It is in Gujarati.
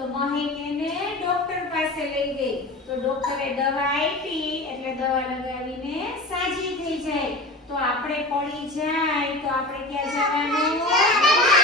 તો મહેક એને ડોક્ટર પાસે લઈ ગઈ તો ડોક્ટરે દવા આપી એટલે દવા લગાવીને સાજી થઈ જાય તો આપણે પડી જાય તો આપણે ક્યાં જવાનું